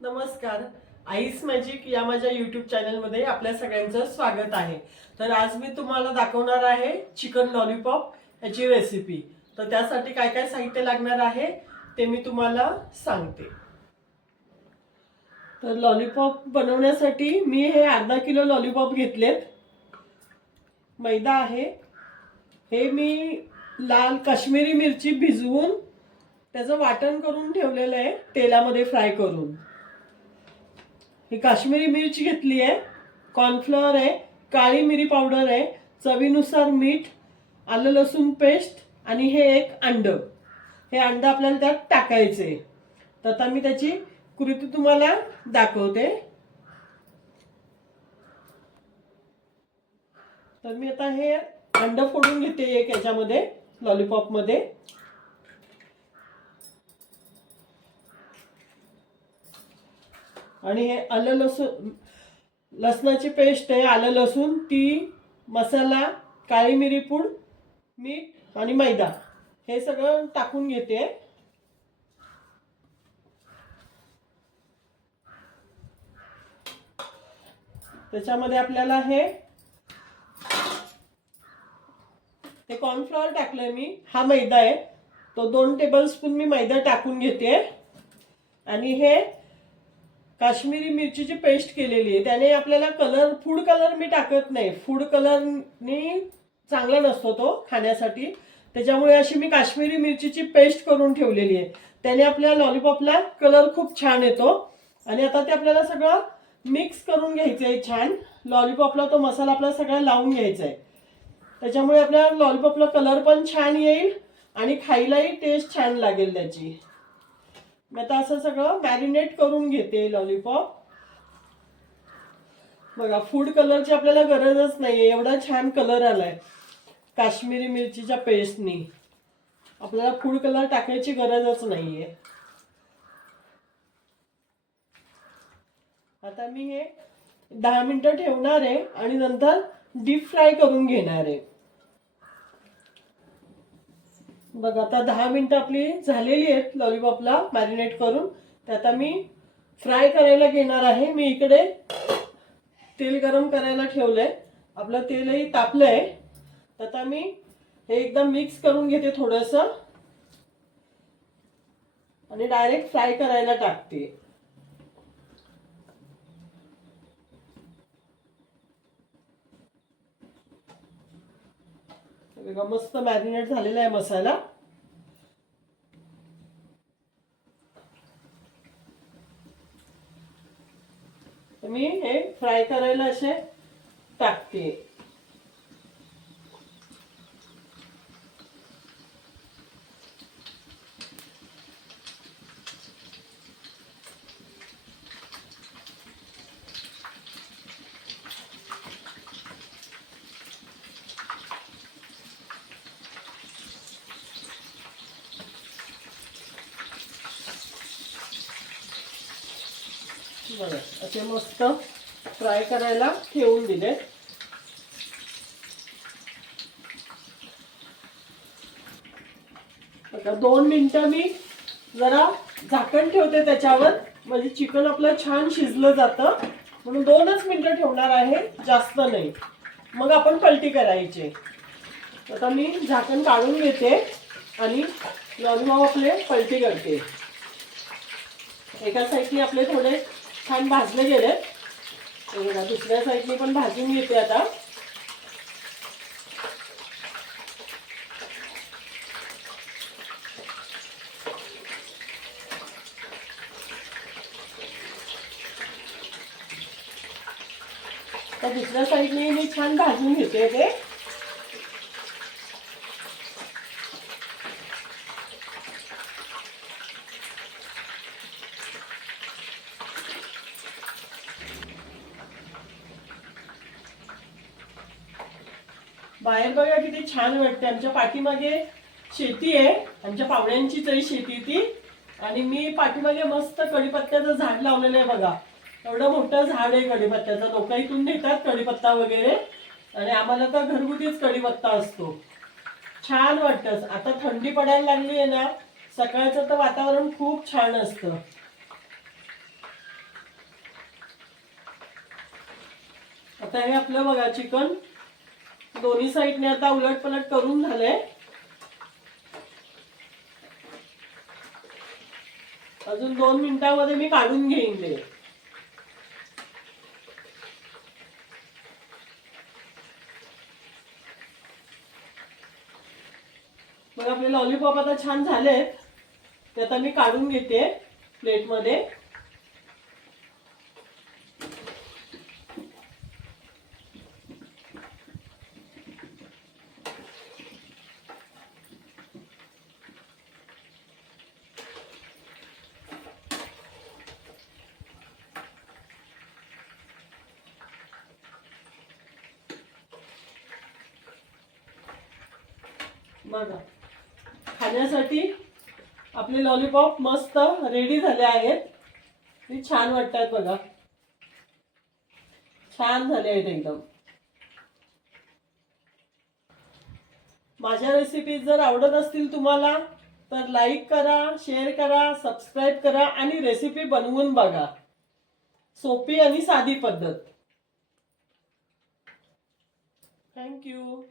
नमस्कार. Ice magic या माझ्या यूट्यूब चॅनलमध्ये आपल्या सगळ्यांचं स्वागत आहे. तर आज मी तुम्हाला दाखवणार आहे चिकन लॉलीपॉप याची रेसिपी. तर त्यासाठी काय काय साहित्य लागणार आहे ते मी तुम्हाला सांगते. तर लॉलीपॉप बनवण्यासाठी मी हे अर्धा किलो लॉलीपॉप घेतलेत. मैदा आहे. हे मी लाल काश्मीरी मिरची भिजवून त्याचं वाटण करून ठेवलेलं आहे तेलामध्ये फ्राय करून. ही काश्मीरी मिरची घेतली आहे, कॉर्नफ्लॉवर आहे, काळी मिरी पावडर आहे, चवीनुसार मीठ, आलं लसूण पेस्ट आणि हे एक अंड. हे अंड आपल्याला त्यात टाकायचे. तर आता मी त्याची कृती तुम्हाला दाखवते. तर मी आता हे अंड फोडून घेते एक याच्यामध्ये लॉलीपॉप मध्ये. आणि हे आलं लसणाची पेस्ट आहे, आलं लसूण, ती मसाला, काळी मिरी पूड, मीठ आणि मैदा हे सगळं टाकून घेते. त्याच्यामध्ये आपल्याला हे कॉर्नफ्लॉवर टाकलंय मी. हा मैदा आहे, तो 2 टेबलस्पून मी मैदा टाकून घेते. आणि हे काश्मीरी मिरचीची पेस्ट केलेली आहे. त्याने आपल्याला कलर, फूड कलर मी टाकत नाही. फूड कलरनी चांगला नसतो तो खाण्यासाठी. त्याच्यामुळे अशी मी काश्मीरी मिरचीची पेस्ट करून ठेवलेली आहे. त्याने आपल्या लॉलीपॉपला कलर खूप छान येतो. आणि आता ते आपल्याला सगळं मिक्स करून घ्यायचं आहे छान. लॉलीपॉपला तो मसाला आपला सगळा लावून घ्यायचा आहे. त्याच्यामुळे आपल्या लॉलीपॉपला कलर पण छान येईल आणि खायलाही टेस्ट छान लागेल त्याची. मी आता असं सगळं मॅरिनेट करून घेते लॉलीपॉप. बघा, फूड कलरची आपल्याला गरजच नाहीये, एवढा छान कलर आलाय काश्मीरी मिरचीच्या पेस्टनी. आपल्याला फूड कलर टाकायची गरजच नाहीये. आता मी हे 10 मिनिटं ठेवणार आहे आणि नंतर डीप फ्राय करून घेणार आहे. बघा, आता 10 मिनिटं आपली झालेली आहेत लॉलीपॉपला मॅरिनेट करून. ते आता मी फ्राय करायला घेणार आहे. मी इकडे तेल गरम करायला ठेवलंय. आपलं तेलही तापलंय. आता मी हे एकदम मिक्स करून घेते थोडंसं आणि डायरेक्ट फ्राय करायला टाकते. बघा, मस्त मॅरिनेट झालेला आहे मसाला. मी हे फ्राय करायला असे टाकते. बघा, असे मस्त फ्राय करायला ठेवून दिले. आता 2 मिनिटं मी जरा झाकण ठेवते त्याच्यावर, म्हणजे चिकन आपलं छान शिजलं जातं. म्हणून 2च मिनिटं ठेवणार आहे, जास्त नाही. मग आपण पलटी करायची. आता मी झाकण काढून घेते आणि लॉलीपॉप आपले पलटी करते. एका साईडने आपले थोडे छान भाजले गेले. दुसऱ्या साईडने पण भाजून घेते आता. तर दुसऱ्या साईडने मी छान भाजून घेते ते. बाहेर बघा किती छान वाटते. आमच्या पाठीमागे शेती आहे, आमच्या पाहुण्यांचीच आहे शेती ती. आणि मी पाठीमागे मस्त कढीपत्त्याचं झाड लावलेलं आहे. बघा, एवढं मोठं झाड आहे कढीपत्त्याचं. लोक इथून नेतात कढीपत्ता वगैरे आणि आम्हाला तर घरगुतीच कढीपत्ता असतो. छान वाटतं. आता थंडी पडायला लागली आहे ना, सकाळचं तर वातावरण खूप छान असतं. आता हे आपलं बघा चिकन दोन्ही साईडने आता उलट पलट करून झालंय. अजून 2 मिनिटांमध्ये मी काढून घेईन ते. मग आपले लॉलीपॉप आता छान झालेत. ते आता मी काढून घेते प्लेटमध्ये. बघा खाण्यासाठी आपले लॉलीपॉप मस्त रेडी झाले आहेत. ते छान वाटतात बघा, छान झाले आहेत एकदम. माझ्या रेसिपी जर आवडत असतील तुम्हाला तर लाईक करा, शेअर करा, सबस्क्राईब करा आणि रेसिपी बनवून बघा. सोपी आणि साधी पद्धत. थँक्यू.